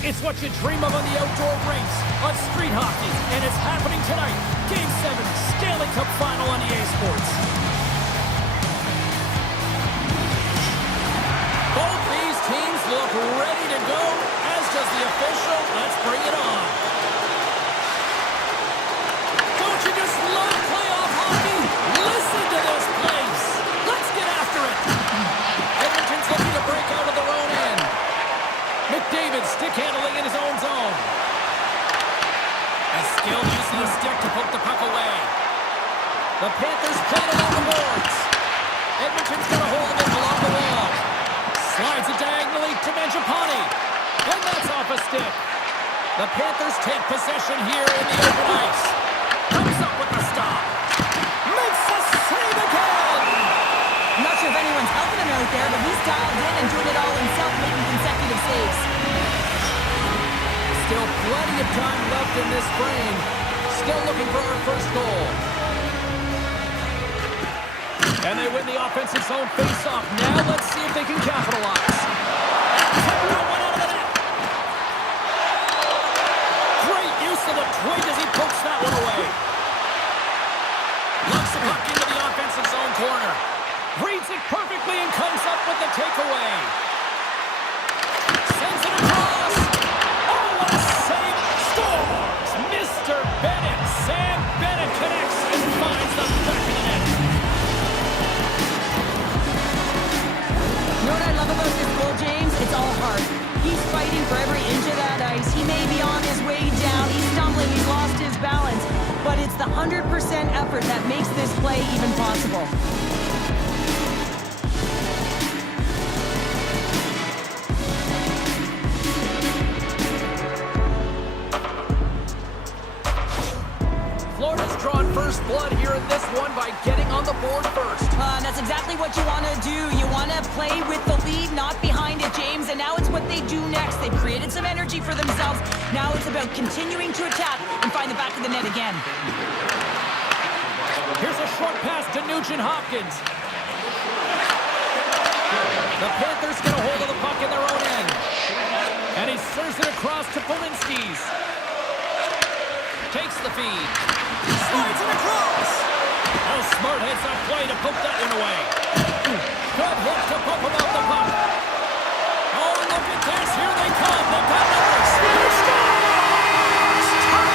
It's what you dream of on the outdoor rinks, on street hockey, and it's happening tonight. Game 7, Stanley Cup Final on EA Sports. Both these teams look ready to go, as does the official. Let's bring it on. Don't you just love playoff hockey? Listen to this place. Let's get after it. Edmonton's looking to break out of their own end. McDavid stick handling in his own zone. A skilled use of the stick to poke the puck away. The Panthers play it along the boards. Edmonton's got a hold of it along the wall. Slides it diagonally to Mangiapane. And that's off a stick. The Panthers take possession here in the open ice. Comes up with the stop. Makes the save again. I'm not sure if anyone's helping him out there, but he's dialed in and doing it all himself, making consecutive saves. Still plenty of time left in this frame. Still looking for our first goal. And they win the offensive zone face-off. Now let's see if they can capitalize. And that one out of the net. Great use of the twig as he pokes that one away. Looks the puck into the offensive zone corner. Reads it perfectly and comes up with the takeaway. Sends it across. Oh, what a save. Scores! Mr. Bennett. Sam Bennett connects and finds the back of the net. You know what I love about this goal, James? It's all heart. He's fighting for every inch of that ice. He may be on his way down. He's stumbling. He's lost his balance. But it's the 100% effort that makes this play even possible. Florida's drawn first blood here in this one by getting on the board first. That's exactly what you want to do. You want to play with the lead, not behind it, James. And now it's what they do next. They've created some energy for themselves. Now it's about continuing to attack and find the back of the net again. Here's a short pass to Nugent-Hopkins. The Panthers get a hold of the puck in their own end. And he serves it across to Polinskis. Takes the feed. Slides it across. Oh, smart heads up play to poke that one away. Good hook to poke him out the puck. Oh, look at this. Here they come. They've got numbers. He scores! Tie!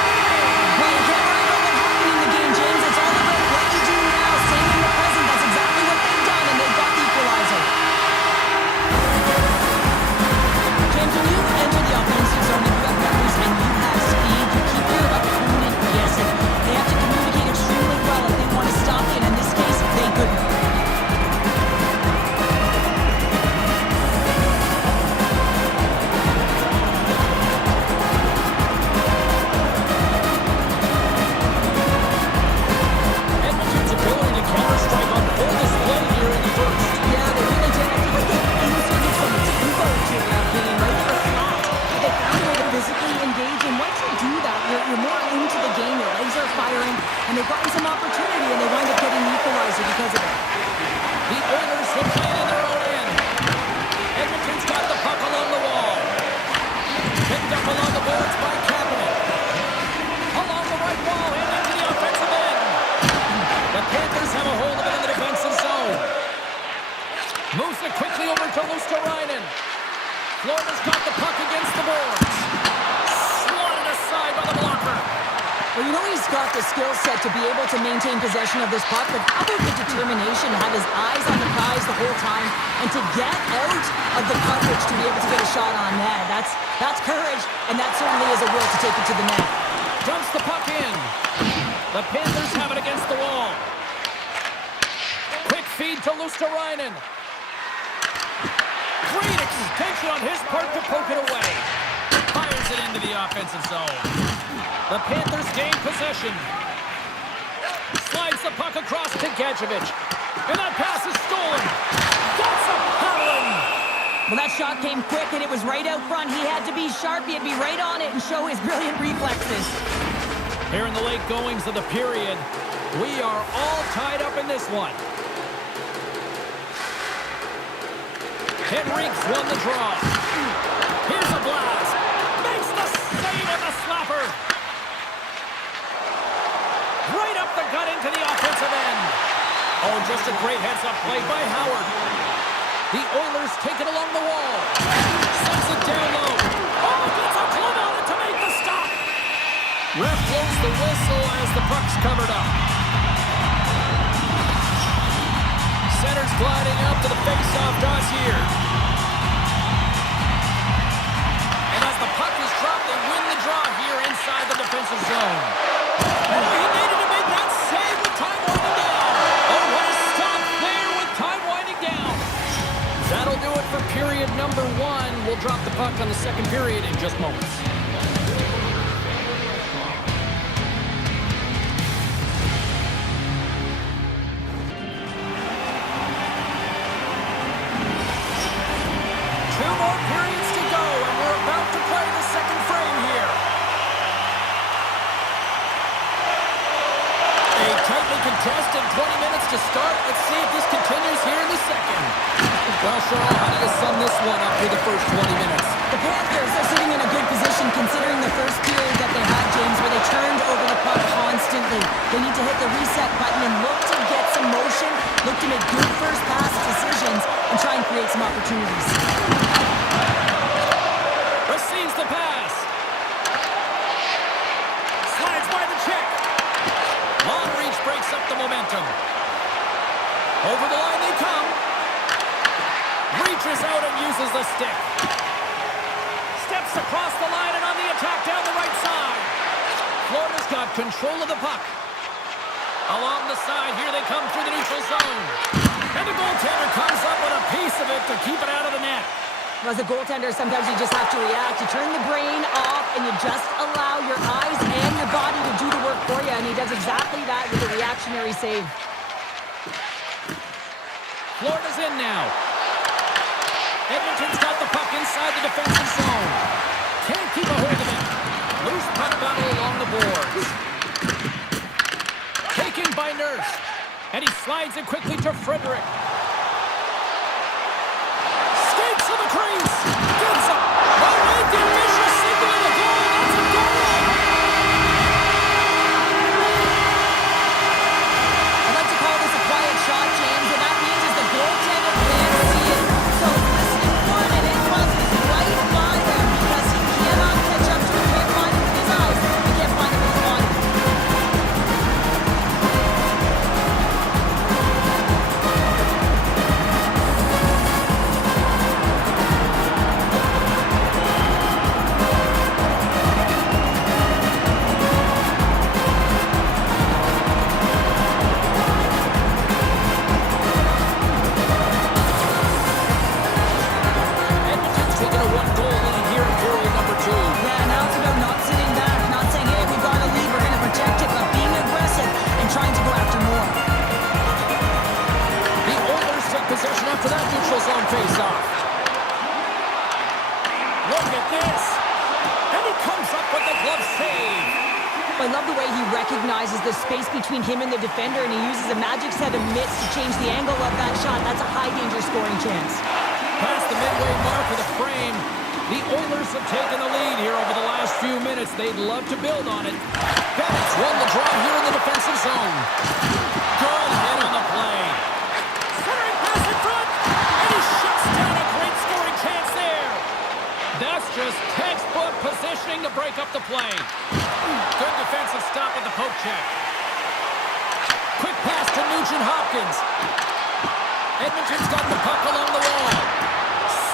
Well, you can't worry about what happened in the game, James. It's all about what you do now. Staying in the present. That's exactly what they've done, and they've got the equalizer. James, when you enter the offensive zone, you have numbers and you have speed. You keep your opponent guessing. They have to communicate extremely well if they want to stop you, and in this case, they couldn't. Edmonton's ability to counter-strike on full display here in the first. Yeah, they really did. I think they inserted some tempo to their game, right? They were flat, but they found a way to physically engage, and once you do that, you're more into the game. Your legs are firing, and they've gotten some opportunity, and they wind up getting the equalizer because of it. The Oilers have played in their own end. Edmonton's got the puck along the wall. Picked up along the boards by Kapanen. Along the right wall and into the offensive end. The Panthers have a hold of it in the defensive zone. Moves it quickly over to Luosterainen. Florida's got the puck against the boards. Swatted aside by the blocker. Well, you know he's got the skill set to be able to maintain possession of this puck, but how about the determination to have his eyes on the prize the whole time and to get out of the coverage to be able to get a shot on net? That's courage, and that certainly is a will to take it to the net. Dumps the puck in. The Panthers have it against the wall. Quick feed to Luosterainen. Great extension on his part to poke it away. Fires it into the offensive zone. The Panthers gain possession. Slides the puck across to Gadjevich. And that pass is stolen. That's a Powell. Well, that shot came quick, and it was right out front. He had to be sharp. He had to be right on it and show his brilliant reflexes. Here in the late goings of the period, we are all tied up in this one. Henrique's won the draw. Here's a blast. Just a great heads-up play by Howard. The Oilers take it along the wall. Sends it down low. Oh, gets a club on it to make the stop. Ref blows the whistle as the puck's covered up. Center's gliding up to the face-off does here. And as the puck is dropped, they win the draw here inside the defensive zone. Oh, he needed to make that save with time winding down. Oh, what a stop there with time winding down. That'll do it for period number 1. We'll drop the puck on the second period in just moments. Contested 20 minutes to start. Let's see if this continues here in the second. Well, Cheryl, how do you sum this one up through the first 20 minutes? The Panthers are sitting in a good position considering the first period that they had, James, where they turned over the puck constantly. They need to hit the reset button and look to get some motion, look to make good first pass decisions, and try and create some opportunities. Receives the pass. Slides by the check. Long reach breaks up the momentum. Over the line they come. Reaches out and uses the stick. Steps across the line and on the attack down the right side. Florida's got control of the puck. Along the side, here they come through the neutral zone. And the goaltender comes up with a piece of it to keep it out of the net. As a goaltender, sometimes you just have to react. You turn the brain off and you just allow your eyes and your body to do the work for you. And he does exactly that with a reactionary save. Florida's in now. Edmonton's got the puck inside the defensive zone. Can't keep a hold of it. Loose puck battle along the boards. Taken by Nurse. And he slides it quickly to Frederick. To the crease. Gets up. Oh, right there. Fisher signaling the goal. That's a goal. I'd like to call this a quiet shot, James, and that means is the goaltender can't see it. So listening for it, and it passes right by him because he cannot catch up to it. He can't find it with his eyes. He can't find it with his body. After that neutral zone face-off. Look at this. And he comes up with the glove save. I love the way he recognizes the space between him and the defender, and he uses a magic set of mitts to change the angle of that shot. That's a high-danger scoring chance. Past the midway mark of the frame, the Oilers have taken the lead here over the last few minutes. They'd love to build on it. Bennett's won the draw here in the defensive zone. Good hit on the play. Centering pass in front, and he shuts down a great scoring chance there. That's just textbook positioning to break up the play. Good defensive stop at the poke check. Quick pass to Nugent-Hopkins. Edmonton's got the puck along the wall.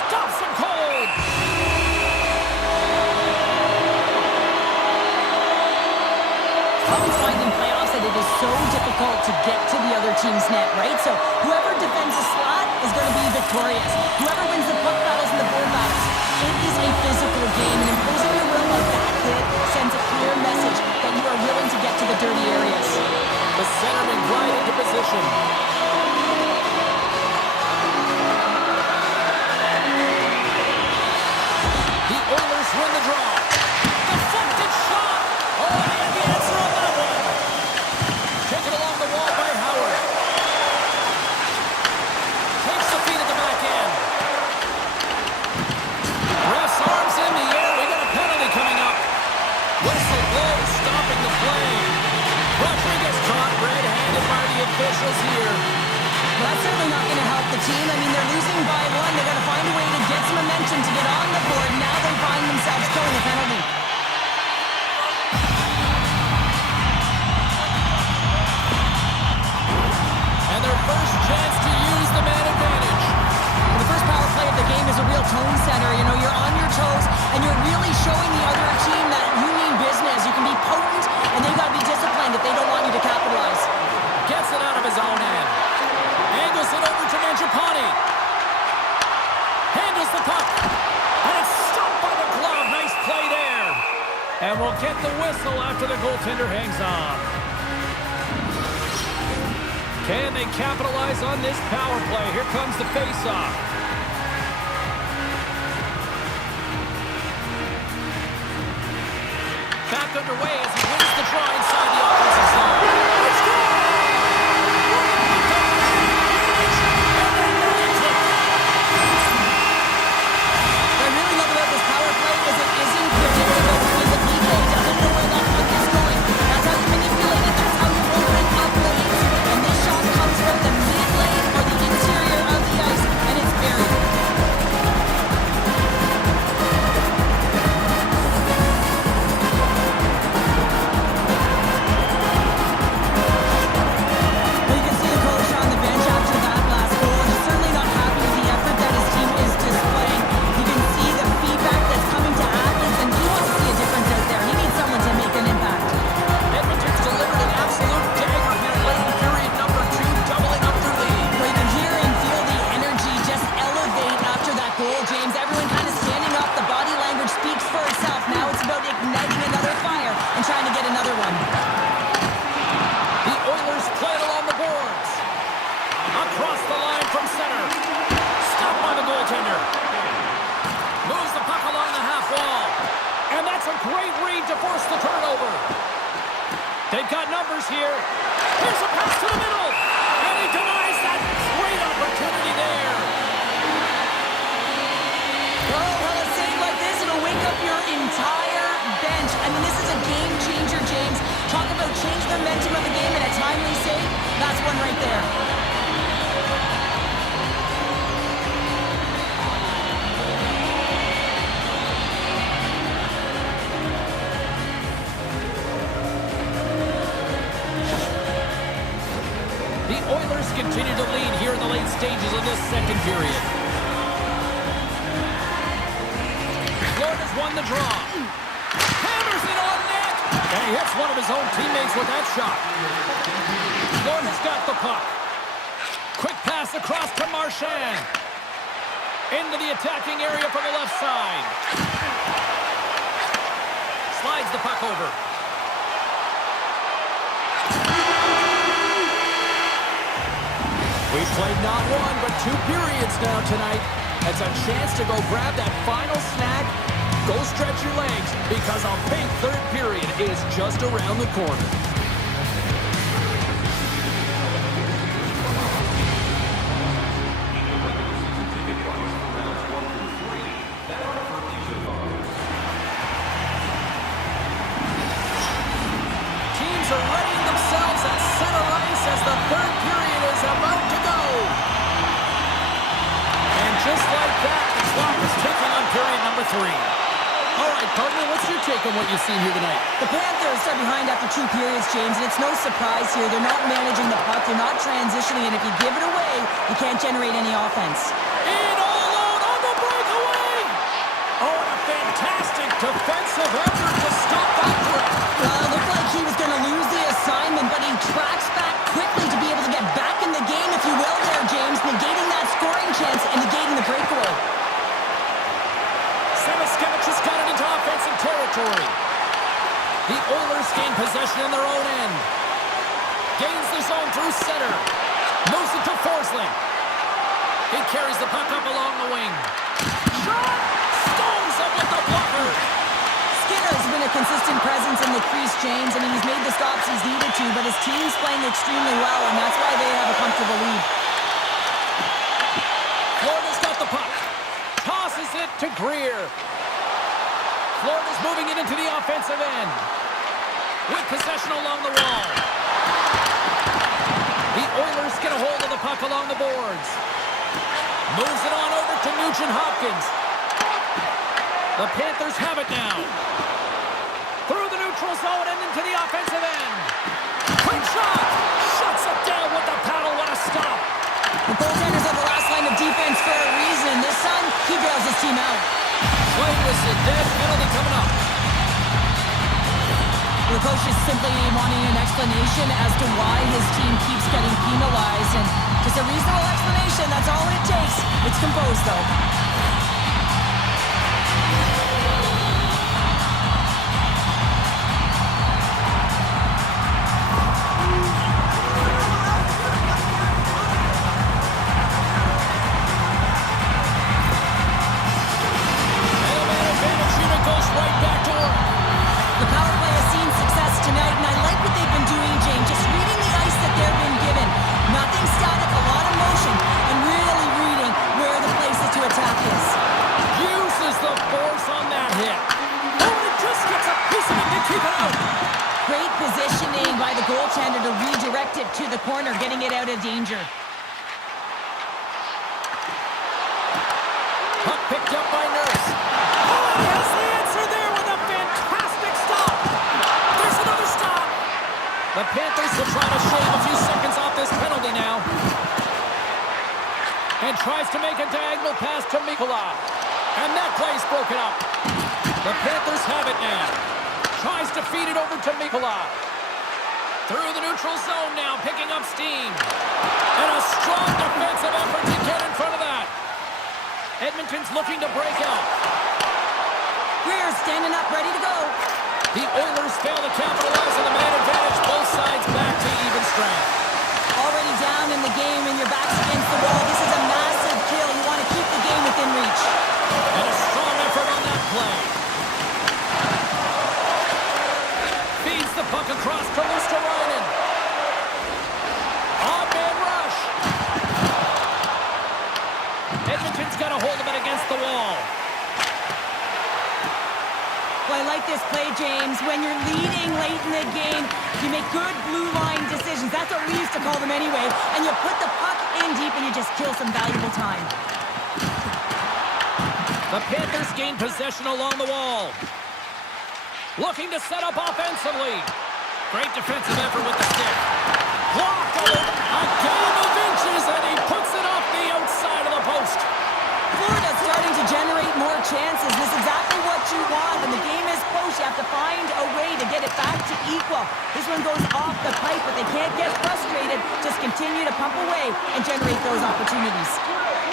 Stops him cold. Always find in playoffs that it is so difficult to get to the other team's net, right? So whoever defends a slot is going to be victorious. Whoever wins the puck battles and the board battles. It is a physical game, and imposing your will like that hit sends a clear message that you are willing to get to the dirty areas. The centerman right into position. The Oilers win the draw. Deflected shot. Oh, they had the answer on that one. Taken along the wall by Howard. Takes the feed at the back end. Ref's arms in the air. We got a penalty coming up. Whistle blows, stopping the play. Rodriguez caught red-handed by the officials here. That's certainly not going to help the team. I mean, they're losing by one. They've got to find a way to get some momentum to get on the board. Now they find themselves killing a penalty. And their first chance to use the man advantage. The first power play of the game is a real tone setter. You know, you're on your toes, and you're really showing the other team that you mean business. You can be potent, and they've got to be disciplined if they don't want you to capitalize. Gets it out of his own end. Angles it over to Mangiapane. Handles the puck. And it's stopped by the glove. Nice play there. And we'll get the whistle after the goaltender hangs on. Can they capitalize on this power play? Here comes the face-off. Back underway as he wins the draw inside the offensive zone. Let's go! What I really love about this power play is it isn't predictable. He's a PK, doesn't know where that puck is going. That's how you manipulate it. That's how you open up lanes. And this shot comes from the mid lane or the interior of the ice, and it's buried. Well, you can see the coach on the bench after that last goal. He's certainly not happy with the effort that his team is displaying. You can see the feedback that's coming to athletes, and he wants to see a difference out there. He needs someone to make an impact. Edmonton's delivered an absolute dagger here late in period number 2, doubling up their lead. Well, you can hear and feel the energy just elevate after that goal, James. Everyone kind of standing up. The body language speaks for itself. Now it's about igniting another fire and trying to get another one. The Oilers play it along the boards. Across the line from center. Stopped by the goaltender. Moves the puck along the half wall. And that's a great read to force the turnover. They've got numbers here. Here's a pass to the middle. And he denies that great opportunity there. Well, a save like this, it'll wake up your entire bench. I mean, this is a game changer, James. Talk about change the momentum of the game and a timely save. That's one right there. The Oilers continue to lead here in the late stages of this second period. Florida's won the draw. Hammers it on net. And he hits one of his own teammates with that shot. Florida's got the puck. Quick pass across to Marchand. Into the attacking area from the left side. Slides the puck over. We've played not one, but 2 periods now tonight. It's a chance to go grab that final snack. Go stretch your legs, because a big third period is just around the corner. Teams are readying themselves at center ice as the third period is about to go. And just like that, the clock is ticking on period number 3. All right, partner, what's your take on what you've seen here tonight? The Panthers are behind after 2 periods, James, and it's no surprise here. They're not managing the puck. They're not transitioning, and if you give it away, you can't generate any offense. In all alone on the breakaway! Oh, and a fantastic defensive effort to stop that threat. Well, it looked like he was going to lose the assignment, but he tracks back quickly to be able to get back in the game, if you will there, James, negating that scoring chance and negating the breakaway. Semiskevich has got it into offensive territory. The Oilers gain possession in their own end. Gains the zone through center. Moves it to Forsling. He carries the puck up along the wing. Shot! Stones up with the blocker. Skinner's been a consistent presence in the crease, James. I mean, he's made the stops he's needed to, but his team's playing extremely well, and that's why they have a comfortable lead. Florida's got the puck. Tosses it to Greer. Florida's moving it into the offensive end. With possession along the wall. The The Oilers get a hold of the puck along the boards. Moves it on over to Nugent-Hopkins. The Panthers have it now. Through the neutral zone and into the offensive end. Quick shot! Shuts it down with the paddle. What a stop! The goaltenders are the last line of defense for a reason. This time, he bails his team out. Play whistle, dead penalty coming up. The coach is simply wanting an explanation as to why his team keeps getting penalized. And just a reasonable explanation, that's all it takes. It's composed, though. Goaltender to redirect it to the corner, getting it out of danger. Puck picked up by Nurse. Oh, he has the answer there with a fantastic stop. There's another stop. The Panthers will try to shave a few seconds off this penalty now. And tries to make a diagonal pass to Mikula. And that play's broken up. The Panthers have it now. Tries to feed it over to Mikula. Through the neutral zone now, picking up steam. And a strong defensive effort to get in front of that. Edmonton's looking to break out. Greer's standing up, ready to go. The Oilers fail to capitalize on the man advantage. Both sides back to even strength. Already down in the game and your back's against the wall. This is a massive kill. You want to keep the game within reach. And a strong effort on that play. Feeds the puck across to Luosterainen. Odd-man rush. Edmonton's got a hold of it against the wall. Well, I like this play, James. When you're leading late in the game, you make good blue line decisions. That's what we used to call them anyway. And you put the puck in deep and you just kill some valuable time. The Panthers gain possession along the wall. Looking to set up offensively. Great defensive effort with the stick. Blocked over. A game of inches, and he puts it off the outside of the post. Florida's starting to generate more chances. This is exactly what you want. When the game is close, you have to find a way to get it back to equal. This one goes off the pipe, but they can't get frustrated. Just continue to pump away and generate those opportunities.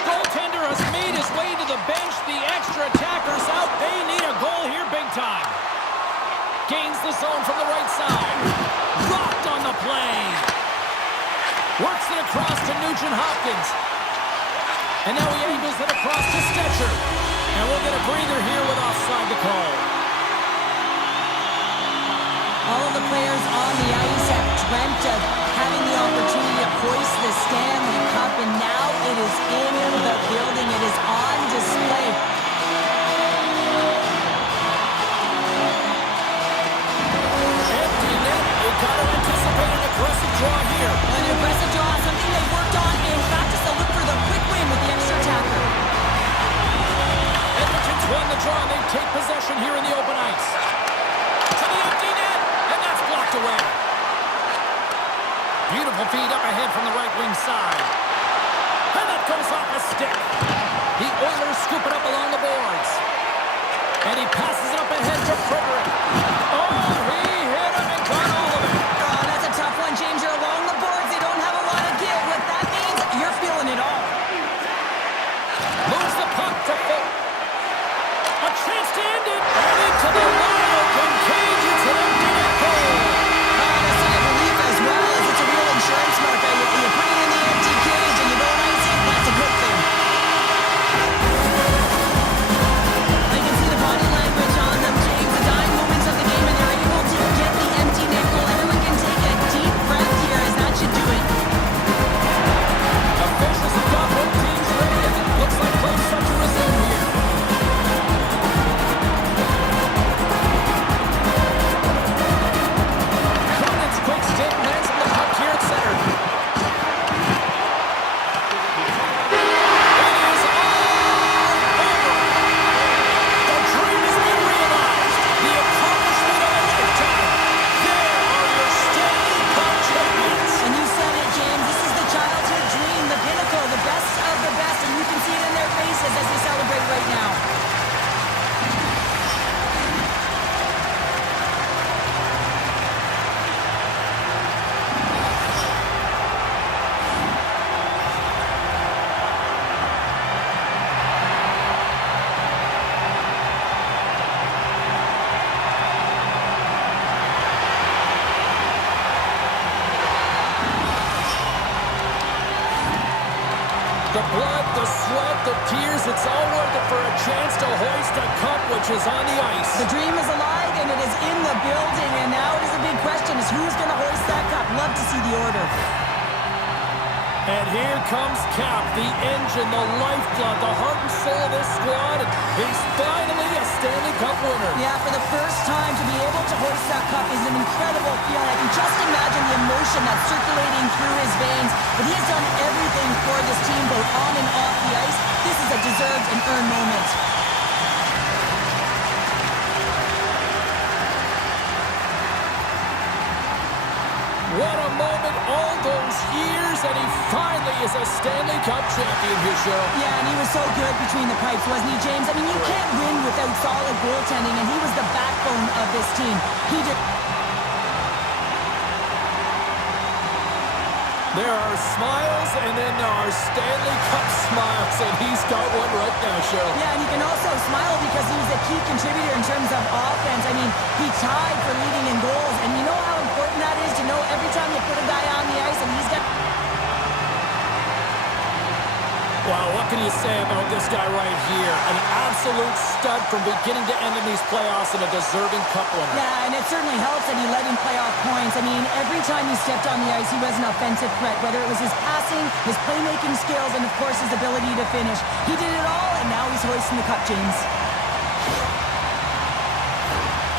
Goaltender has made his way to the bench. The extra attackers out. They need a goal here big time. Gains the zone from the right side. Rocked on the play. Works it across to Nugent-Hopkins. And now he angles it across to Stetcher. And we'll get a breather here with offside to call. All of the players on the ice have dreamt of having the opportunity to hoist the Stanley Cup, and now it is in the building. It is on display. Empty net. You got to anticipate an aggressive draw here. An aggressive draw, something they worked on in practice. They'll look for the quick win with the extra attacker. Edmonton's won the draw. They take possession here in the open ice. To the empty net, and that's blocked away. Beautiful feed up ahead from the right wing side. And that goes off a stick. The Oilers scoop it up along the boards. And he passes it up ahead to Frederick. Oh, he hit him and got all of it. Oh, that's a tough one, James. You're along the boards. They don't have a lot of give. What that means, you're feeling it all. Moves the puck to Phil. A chance to end it. And into the wide open cage. It's an empty net goal. That's a relief as well as it's a real insurance marker. You put it in the empty cage and you don't ice it. That's a good thing. I can see the body language on them, James. The dying moments of the the tears, it's all worth it for a chance to hoist a cup which is on the ice. The dream is alive, and it is in the building, and now it is a big question is who's going to hoist that cup. Love to see the order. And here comes Cap, the engine, the lifeblood, the heart and soul of this squad. And he's finally a Stanley Cup winner. Yeah, for the first time to be able to hoist that cup is an incredible feeling. I can just imagine the emotion that's circulating through his veins. But he has done everything for this team, both on and off the ice. This is a deserved and earned moment. What a moment, all those years, and he finally is a Stanley Cup champion here, Cheryl. Yeah, and he was so good between the pipes, wasn't he, James? I mean, you can't win without solid goaltending, and he was the backbone of this team. He did... There are smiles, and then there are Stanley Cup smiles, and he's got one right now, Cheryl. Yeah, and he can also smile because he was a key contributor in terms of offense. I mean, he tied for leading in goals, and you know how important that is to know every time you put a guy on the ice, and he's got... Well, what can you say about this guy right here? An absolute stud from beginning to end in these playoffs and a deserving cup winner. Yeah, and it certainly helps that he led in playoff points. I mean, every time he stepped on the ice, he was an offensive threat, whether it was his passing, his playmaking skills, and, of course, his ability to finish. He did it all, and now he's hoisting the cup, James.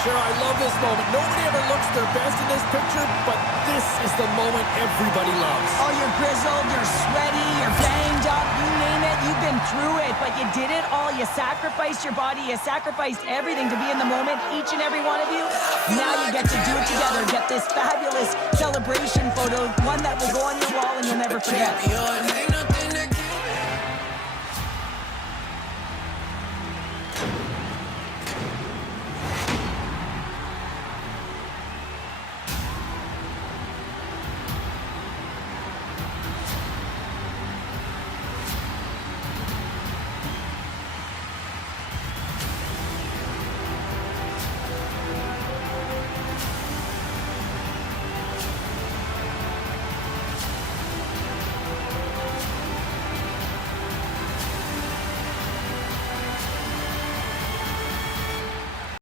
Sure, I love this moment. Nobody ever looks their best in this picture, but this is the moment everybody loves. Oh, you're grizzled, you're sweaty, you're banged up, you name it, you've been through it, but you did it all. You sacrificed your body, you sacrificed everything to be in the moment, each and every one of you. Now you get to do it together, get this fabulous celebration photo, one that will go on your wall and you'll never forget.